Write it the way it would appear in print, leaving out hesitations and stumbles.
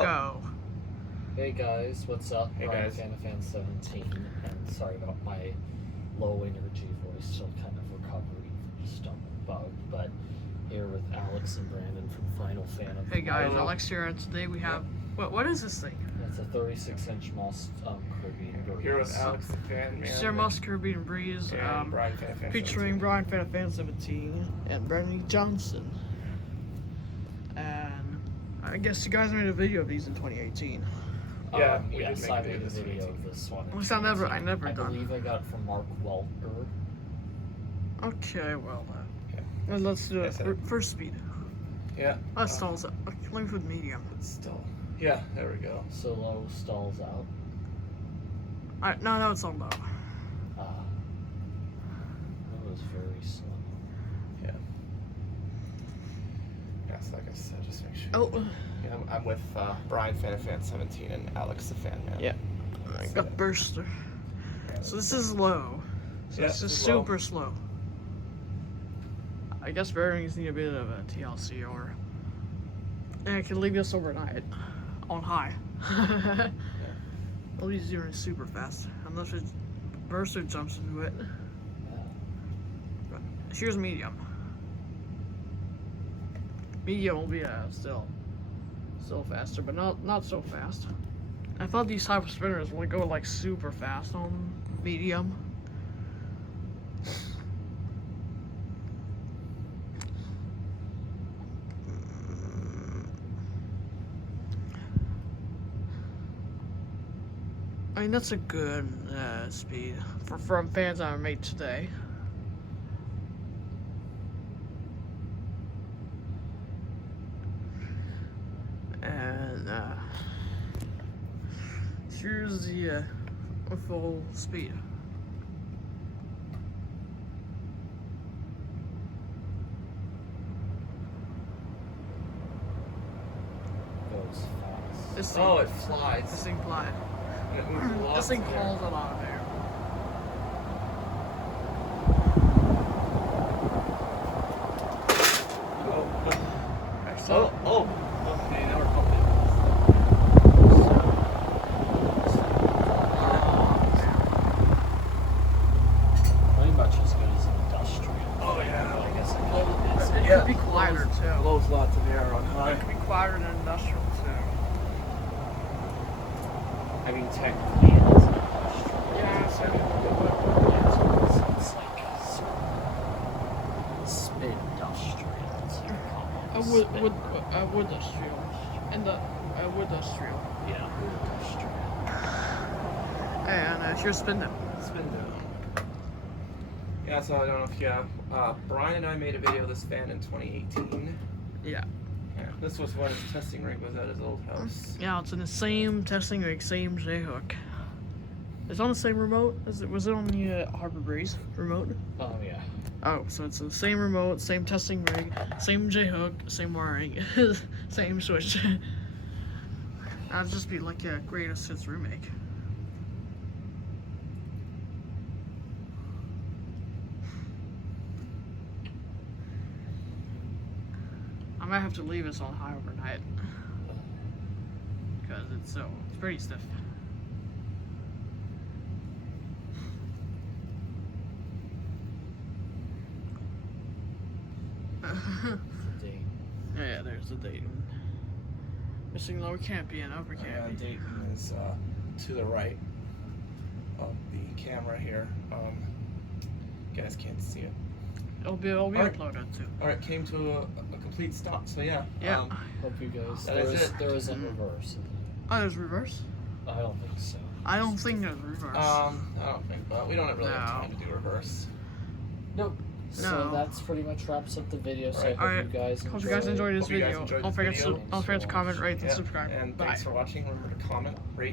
Go. Hey guys, what's up? Hey Brian guys. Fan17, and sorry about my low energy voice, still kind of recovering from stomach bug, but here with Alex and Brandon from Final Fan of the Hey guys, Month. Alex here, and today we have what is this thing? It's a 36-inch Moss Caribbean Breeze. Here with Alex the Fan Man. Sir Moss Caribbean Breeze, and Brian Fan featuring Brian Fan 17 and Brandon Johnson. And I guess you guys made a video of these in 2018. Yeah, we did yes, make I a video made a this video week. of this one. At least I never I done. believe I got it from Mark Welker. Okay, well, Yeah. let's do it. Yes, sir. First speed. Yeah. Let's stalls up. Okay, let me put medium. It's still. Yeah, there we go. So low stalls out. Alright, no, it's all low. That was very slow. Yeah. Yeah, so like I said, just make sure. Oh, Yeah, I'm with Brian Fan 17 and Alex the Fan Man. Yeah. I got burster. So this is low. So Yeah, this is this is low. super slow. I guess bearings need a bit of a TLC or. And I can leave this overnight on high. All these are super fast. Unless it burster jumps into it. But here's medium. Medium will be still faster, but not so fast. I thought these type of spinners would go like super fast on medium. I mean, that's a good speed from fans I made today. And here's the full speed. Goes fast. This thing, Oh, it flies. this thing flies. And it moves a lot. This thing there. calls a lot of air. Oh, Excellent. oh. Okay, now we're pumping. Pretty much as good as industrial. Oh, yeah. Well, I guess it Well, kind of is. it Yeah. could be quieter too. Blows lots of air on high. It could be quieter than industrial too. I mean, technically it is industrial. Yeah, so It's like spin industrial. It's like a wood industrial, and the wood industrial, Yeah, wood industrial. and here's spin them. Spin down. Yeah, so I don't know if you have. Brian and I made a video of this fan in 2018. Yeah. Yeah, this was when his testing rig was at his old house. Yeah, it's in the same testing rig, same J-hook. It's on the same remote. Was it on the Harbor Breeze remote? Oh, yeah. Oh, so it's the same remote, same testing rig, same J-hook, same wiring, same switch. That'd just be like a greatest hits remake. I might have to leave this on high overnight because it's pretty stiff. Date. Yeah, there's the Dayton. Missing lower canopy and upper canopy. Dayton is to the right of the camera here. You guys can't see it. It'll be Alright. uploaded too. All right, came to a complete stop. So yeah. Yeah. Hope you guys. That is it. There isn't reverse. Oh, there's reverse? I don't think so. I don't think there's reverse. I don't think, but we don't really have No. time to do reverse. Nope. So No. that's pretty much wraps up the video. So I Alright. hope Alright. you guys Hope you guys enjoyed this Hope you guys video. enjoyed Don't this forget video. to comment, rate, and Yeah, subscribe. and Bye. thanks for watching. Remember to comment, rate,